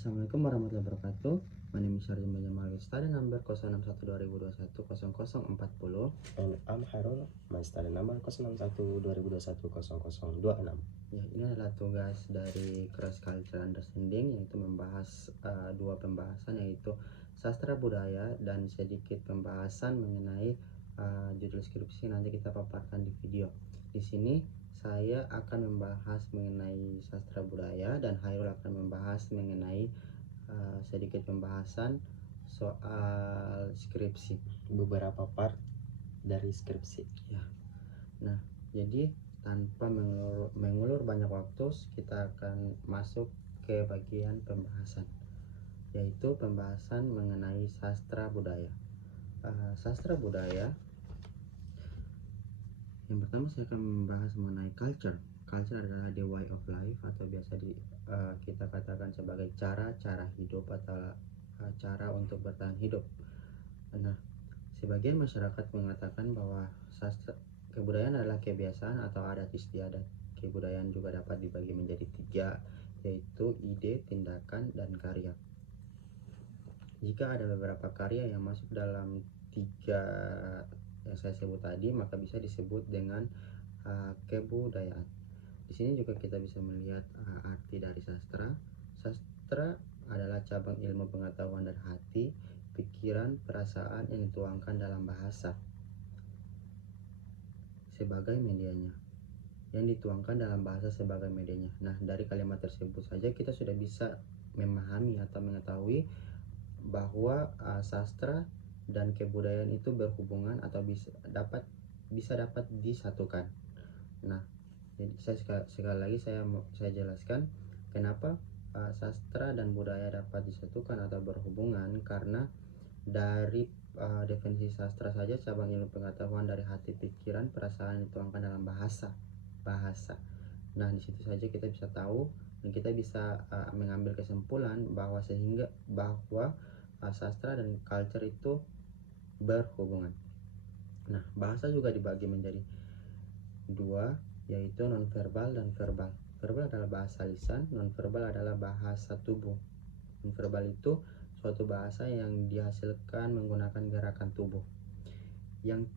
Assalamualaikum warahmatullahi wabarakatuh. My name is Arjun Benjamal with study number 061-2021-0040. And I'm Hairul, my study number 061-2021-0026. Ya, ini adalah tugas dari Cross Cultural Understanding, yaitu membahas dua pembahasan, yaitu sastra budaya dan sedikit pembahasan mengenai judul skripsi yang nanti kita paparkan di video. Di sini saya akan membahas mengenai sastra budaya dan Hairul akan membahas mengenai sedikit pembahasan soal skripsi, beberapa part dari skripsi. Ya. Nah, jadi tanpa mengulur banyak waktu, kita akan masuk ke bagian pembahasan, yaitu pembahasan mengenai sastra budaya. Sastra budaya, yang pertama saya akan membahas mengenai culture. Culture adalah the way of life, atau biasa kita katakan sebagai cara hidup atau cara untuk bertahan hidup. Nah, sebagian masyarakat mengatakan bahwa kebudayaan adalah kebiasaan atau adat istiadat. Kebudayaan juga dapat dibagi menjadi tiga, yaitu ide, tindakan, dan karya. Jika ada beberapa karya yang masuk dalam tiga yang saya sebut tadi, maka bisa disebut dengan kebudayaan. Di sini juga kita bisa melihat arti dari sastra. Sastra adalah cabang ilmu pengetahuan dari hati, pikiran, perasaan yang dituangkan dalam bahasa sebagai medianya. Nah, dari kalimat tersebut saja kita sudah bisa memahami atau mengetahui bahwa sastra dan kebudayaan itu berhubungan atau bisa dapat disatukan. Nah, jadi sekali lagi saya jelaskan kenapa sastra dan budaya dapat disatukan atau berhubungan, karena dari definisi sastra saja cabang ilmu pengetahuan dari hati, pikiran, perasaan dituangkan dalam bahasa. Nah, di situ saja kita bisa tahu dan kita bisa mengambil kesimpulan bahwa sastra dan culture itu berhubungan. Nah, bahasa juga dibagi menjadi dua, yaitu nonverbal dan verbal. Verbal adalah bahasa lisan, nonverbal adalah bahasa tubuh. Nonverbal itu suatu bahasa yang dihasilkan menggunakan gerakan tubuh. Yang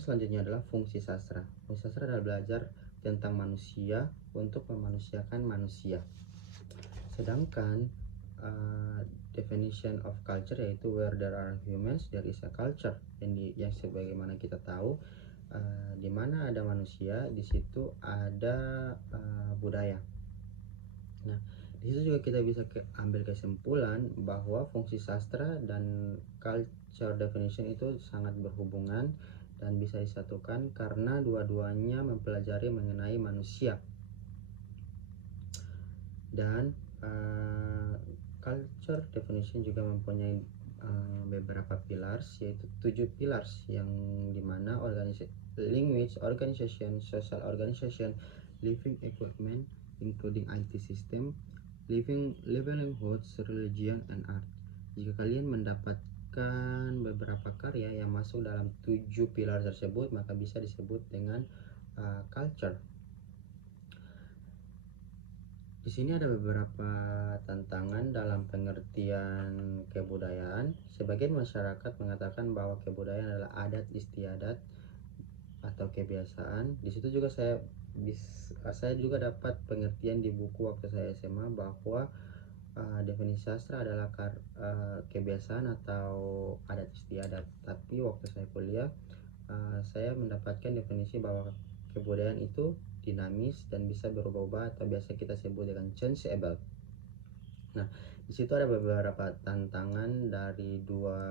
selanjutnya adalah fungsi sastra. Fungsi sastra adalah belajar tentang manusia untuk memanusiakan manusia. Sedangkan definition of culture, yaitu where there are humans there is a culture, yang sebagaimana kita tahu, di mana ada manusia di situ ada budaya. Nah, di situ juga kita bisa ambil kesimpulan bahwa fungsi sastra dan culture definition itu sangat berhubungan dan bisa disatukan karena dua-duanya mempelajari mengenai manusia. Dan culture definition juga mempunyai beberapa pillars, yaitu 7 pillars, yang dimana language, organization, social organization, living equipment including IT system, livelihoods, religion, and art. Jika kalian mendapatkan beberapa karya yang masuk dalam 7 pilar tersebut, maka bisa disebut dengan culture. Di sini ada beberapa tantangan dalam pengertian kebudayaan. Sebagian masyarakat mengatakan bahwa kebudayaan adalah adat istiadat atau kebiasaan. Di situ juga saya juga dapat pengertian di buku waktu saya SMA bahwa definisi sastra adalah kebiasaan atau adat istiadat. Tapi waktu saya kuliah, saya mendapatkan definisi bahwa kebudayaan itu dinamis dan bisa berubah-ubah atau biasa kita sebut dengan changeable. Nah, di situ ada beberapa tantangan dari dua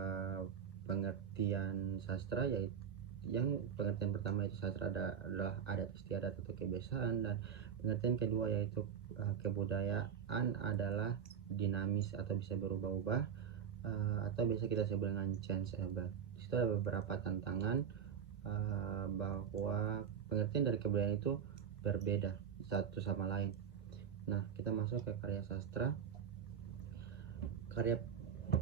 pengertian sastra, yaitu yang pengertian pertama itu sastra adalah adat istiadat atau kebiasaan, dan pengertian kedua yaitu kebudayaan adalah dinamis atau bisa berubah-ubah atau biasa kita sebut dengan changeable. Di situ ada beberapa tantangan bahwa pengertian dari kebudayaan itu berbeda satu sama lain. Nah, kita masuk ke karya sastra. Karya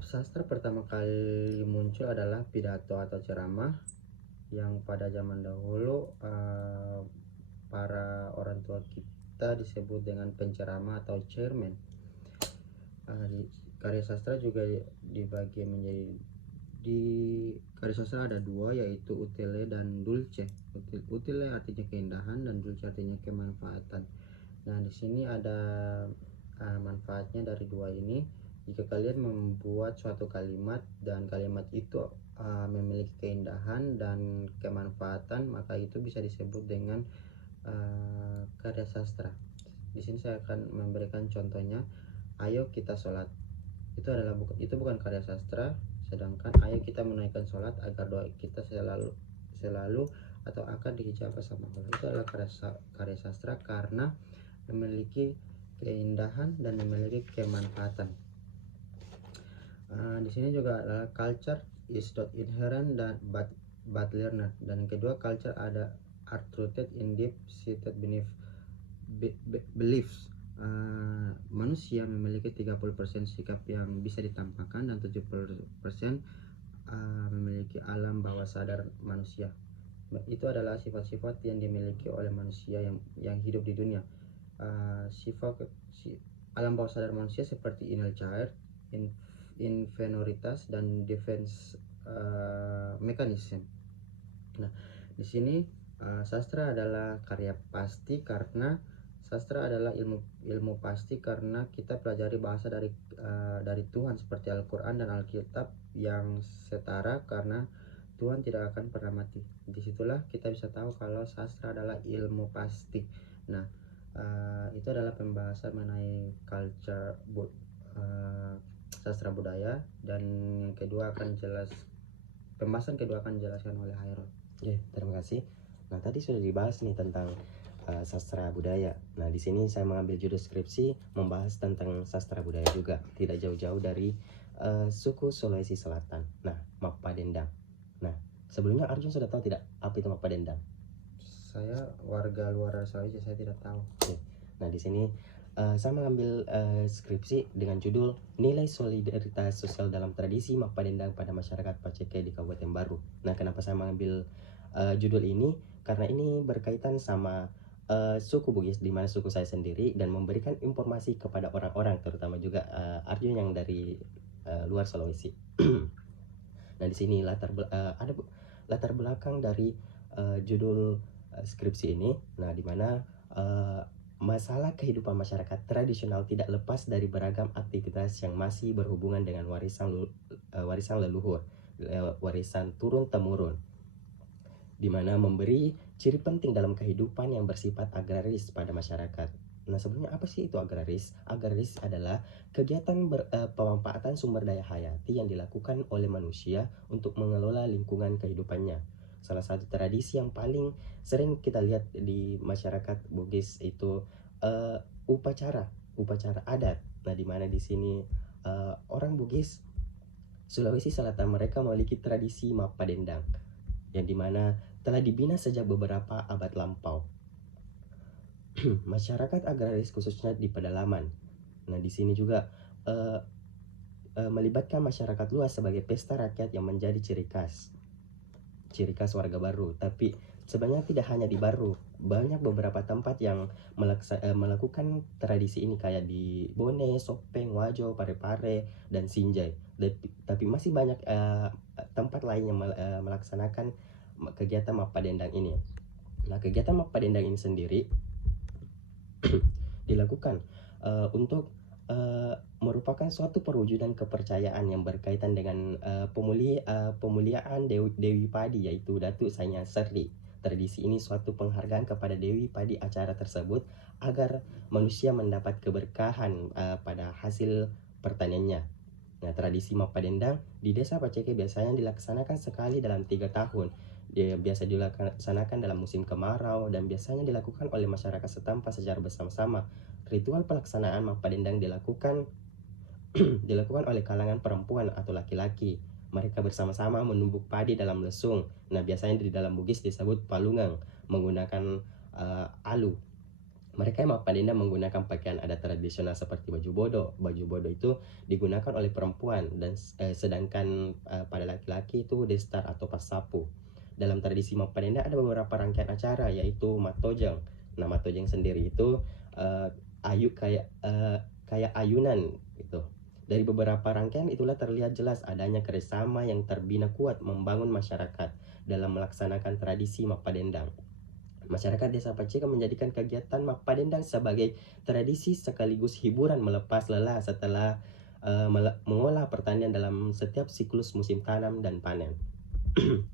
sastra pertama kali muncul adalah pidato atau ceramah, yang pada zaman dahulu para orang tua kita disebut dengan penceramah atau chairman. Di karya sastra juga dibagi menjadi, di karya sastra ada dua, yaitu utile dan dulce. Utile artinya keindahan dan dulce artinya kemanfaatan. Nah, di sini ada manfaatnya dari dua ini. Jika kalian membuat suatu kalimat dan kalimat itu memiliki keindahan dan kemanfaatan, maka itu bisa disebut dengan karya sastra. Di sini saya akan memberikan contohnya. Ayo kita sholat, itu bukan karya sastra. Sedangkan ayo kita menaikkan sholat agar doa kita selalu atau akan diijabah sama Allah, itu adalah karya sastra karena memiliki keindahan dan memiliki kemanfaatan. Di sini juga adalah culture is not inherent but learned, dan yang kedua culture are rooted in deep seated beliefs. Manusia memiliki 30% sikap yang bisa ditampakkan dan 70% memiliki alam bawah sadar manusia. Itu adalah sifat-sifat yang dimiliki oleh manusia yang hidup di dunia. Alam bawah sadar manusia seperti inner child, inferioritas, dan defense mechanism. Nah, di sini sastra adalah karya pasti karena sastra adalah ilmu pasti karena kita pelajari bahasa dari Tuhan seperti Al-Quran dan Alkitab yang setara, karena Tuhan tidak akan pernah mati. Disitulah kita bisa tahu kalau sastra adalah ilmu pasti. Nah, itu adalah pembahasan mengenai culture sastra budaya, dan yang kedua pembahasan kedua akan dijelaskan oleh Hairul. Oke, terima kasih. Nah, tadi sudah dibahas nih tentang sastra budaya. Nah, di sini saya mengambil judul skripsi membahas tentang sastra budaya juga, tidak jauh-jauh dari suku Sulawesi Selatan. Nah, Mapa Dendang. Nah, sebelumnya Arjun sudah tahu tidak apa itu Mapa Dendang? Saya warga luar Sulawesi, saya tidak tahu. Oke. Nah, di sini saya mengambil skripsi dengan judul Nilai Solidaritas Sosial dalam Tradisi Mapa Dendang pada Masyarakat Paceke di Kabupaten Baru. Nah, kenapa saya mengambil judul ini? Karena ini berkaitan sama suku Bugis, di mana suku saya sendiri, dan memberikan informasi kepada orang-orang, terutama juga Arjun yang dari luar Sulawesi. Nah, di sini ada latar belakang dari judul skripsi ini. Nah, di mana masalah kehidupan masyarakat tradisional tidak lepas dari beragam aktivitas yang masih berhubungan dengan warisan leluhur, warisan turun temurun, di mana memberi ciri penting dalam kehidupan yang bersifat agraris pada masyarakat. Nah, sebenarnya apa sih itu agraris? Agraris adalah kegiatan pemanfaatan sumber daya hayati yang dilakukan oleh manusia untuk mengelola lingkungan kehidupannya. Salah satu tradisi yang paling sering kita lihat di masyarakat Bugis itu upacara adat. Nah, di mana di sini orang Bugis Sulawesi Selatan mereka memiliki tradisi Mapa Dendang, yang dimana telah dibina sejak beberapa abad lampau. Masyarakat agraris khususnya di pedalaman. Nah, di sini juga melibatkan masyarakat luas sebagai pesta rakyat yang menjadi ciri khas warga Baru. Tapi sebenarnya tidak hanya di Baru, banyak beberapa tempat yang melakukan tradisi ini, kayak di Bone, Sopeng, Wajo, Parepare, dan Sinjai. Tapi masih banyak tempat lain yang melaksanakan kegiatan Mapa Dendang ini. Nah, kegiatan Mapa Dendang ini sendiri dilakukan untuk merupakan suatu perwujudan kepercayaan yang berkaitan dengan pemuliaan Dewi Padi, yaitu Datuk Sanya Serli. Tradisi ini suatu penghargaan kepada Dewi Padi acara tersebut agar manusia mendapat keberkahan pada hasil pertaniannya. Nah, tradisi Mapa Dendang di Desa Paceke biasanya dilaksanakan sekali dalam 3 tahun. Dia biasa dilaksanakan dalam musim kemarau dan biasanya dilakukan oleh masyarakat setempat secara bersama-sama. Ritual pelaksanaan Mapa Dendang dilakukan oleh kalangan perempuan atau laki-laki. Mereka bersama-sama menumbuk padi dalam lesung. Nah, biasanya di dalam Bugis disebut palungang, menggunakan alu. Mereka yang Mapa Dendang menggunakan pakaian adat tradisional seperti baju bodo. Baju bodo itu digunakan oleh perempuan, dan sedangkan pada laki-laki itu destar atau pasapu. Dalam tradisi Mapa Dendang ada beberapa rangkaian acara, yaitu matojang. Nah, matojang sendiri itu kayak ayunan gitu. Dari beberapa rangkaian itulah terlihat jelas adanya kerjasama yang terbina kuat membangun masyarakat dalam melaksanakan tradisi Mapadendang. Masyarakat Desa Paceka menjadikan kegiatan Mapadendang sebagai tradisi sekaligus hiburan melepas lelah setelah mengolah pertanian dalam setiap siklus musim tanam dan panen.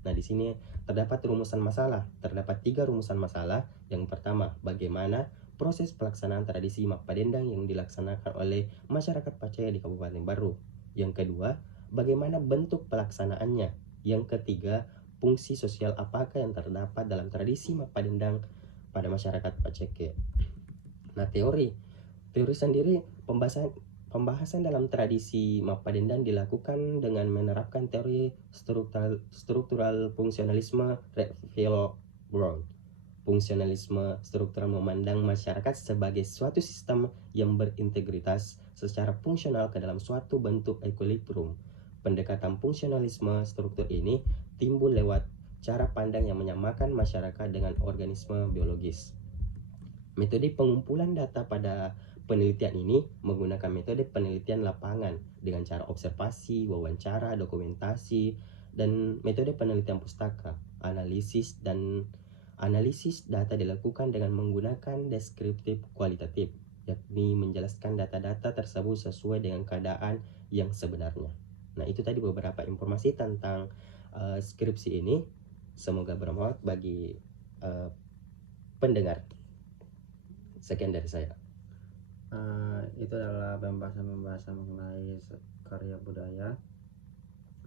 Nah, di sini terdapat rumusan masalah. Terdapat 3 rumusan masalah. Yang pertama, bagaimana proses pelaksanaan tradisi Mapadendang yang dilaksanakan oleh masyarakat Pacaya di Kabupaten Baru. Yang kedua, bagaimana bentuk pelaksanaannya. Yang ketiga, fungsi sosial apakah yang terdapat dalam tradisi Mapadendang pada masyarakat Paceke. Nah, teori sendiri pembahasan dalam tradisi Mapadendang dilakukan dengan menerapkan teori struktural fungsionalisme Redfield Brown. Fungsionalisme struktural memandang masyarakat sebagai suatu sistem yang berintegritas secara fungsional ke dalam suatu bentuk equilibrium. Pendekatan fungsionalisme struktur ini timbul lewat cara pandang yang menyamakan masyarakat dengan organisme biologis. Metode pengumpulan data pada penelitian ini menggunakan metode penelitian lapangan dengan cara observasi, wawancara, dokumentasi, dan metode penelitian pustaka. Analisis data dilakukan dengan menggunakan deskriptif kualitatif, yakni menjelaskan data-data tersebut sesuai dengan keadaan yang sebenarnya. Nah, itu tadi beberapa informasi tentang skripsi ini. Semoga bermanfaat bagi pendengar. Sekian dari saya. Itu adalah pembahasan mengenai karya budaya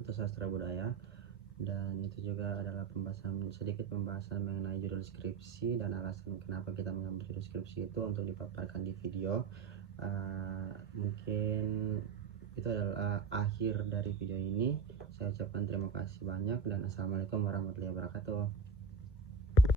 atau sastra budaya, dan itu juga adalah sedikit pembahasan mengenai judul skripsi dan alasan kenapa kita mengambil judul skripsi itu untuk dipaparkan di video. Mungkin itu adalah akhir dari video ini. Saya ucapkan terima kasih banyak dan assalamualaikum warahmatullahi wabarakatuh.